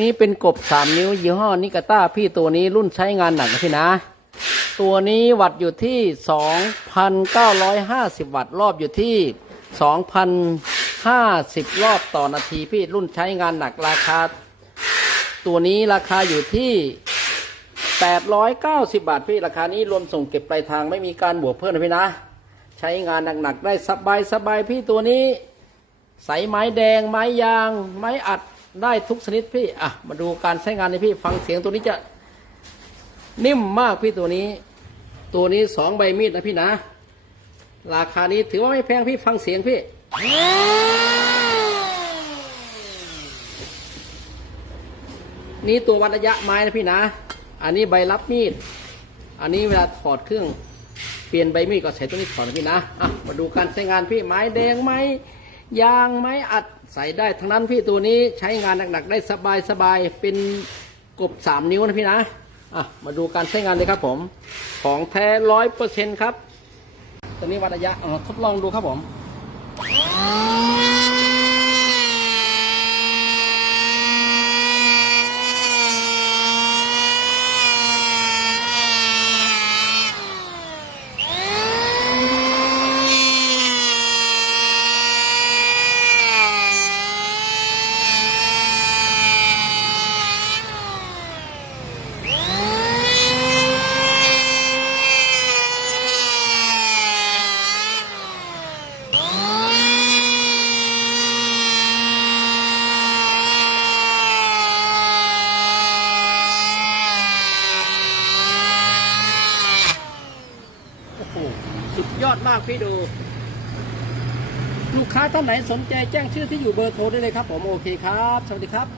นี่เป็นกบสามนิ้วยี่ห้อนิกาต้าพี่ตัวนี้รุ่นใช้งานหนักนะพี่นะ ตัวนี้วัตต์อยู่ที่2,950วัตต์รอบอยู่ที่2,050รอบต่อนาทีพี่รุ่นใช้งานหนักราคา ตัวนี้ราคาอยู่ที่890บาทพี่ราคานี้รวมส่งเก็บปลายทางไม่มีการบวกเพิ่มนะพี่นะ ใช้งานหนักๆได้สบายสบายพี่ตัวนี้ ใส่ไม้แดงไม้ยาง ไม้อัด ได้ทุกชนิดพี่อะมาดูการใช้งานในพี่ฟังเสียงตัวนี้จะ นิ่มมากพี่ตัวนี้ ตัวนี้สองใบมีดนะพี่นะ ราคานี้ถือว่าไม่แพงพี่ฟังเสียงพี่ นี่ตัววัดระยะไม้นะพี่นะ อันนี้ใบรับมีด อันนี้เวลาถอดเครื่องเปลี่ยนใบมีดก็ใส่ตัวนี้ถอดนะพี่นะอะมาดูการใช้งานพี่ไม้แดงไม้ยางไม้อัด ใส่ได้ทั้งนั้นพี่ตัวนี้ใช้งานหนักๆได้สบายสบายๆเป็นกบสามนิ้วนะพี่นะอะมาดูการใช้งานเลยครับผม ของแท้ร้อยเปอร์เซ็นต์ครับตัวนี้วัดระยะทดลองดูครับผม โอ้สุดยอดมากพี่ดู ลูกค้าท่านไหนสนใจแจ้งชื่อที่อยู่เบอร์โทรได้เลยครับผมโอเคครับ สวัสดีครับ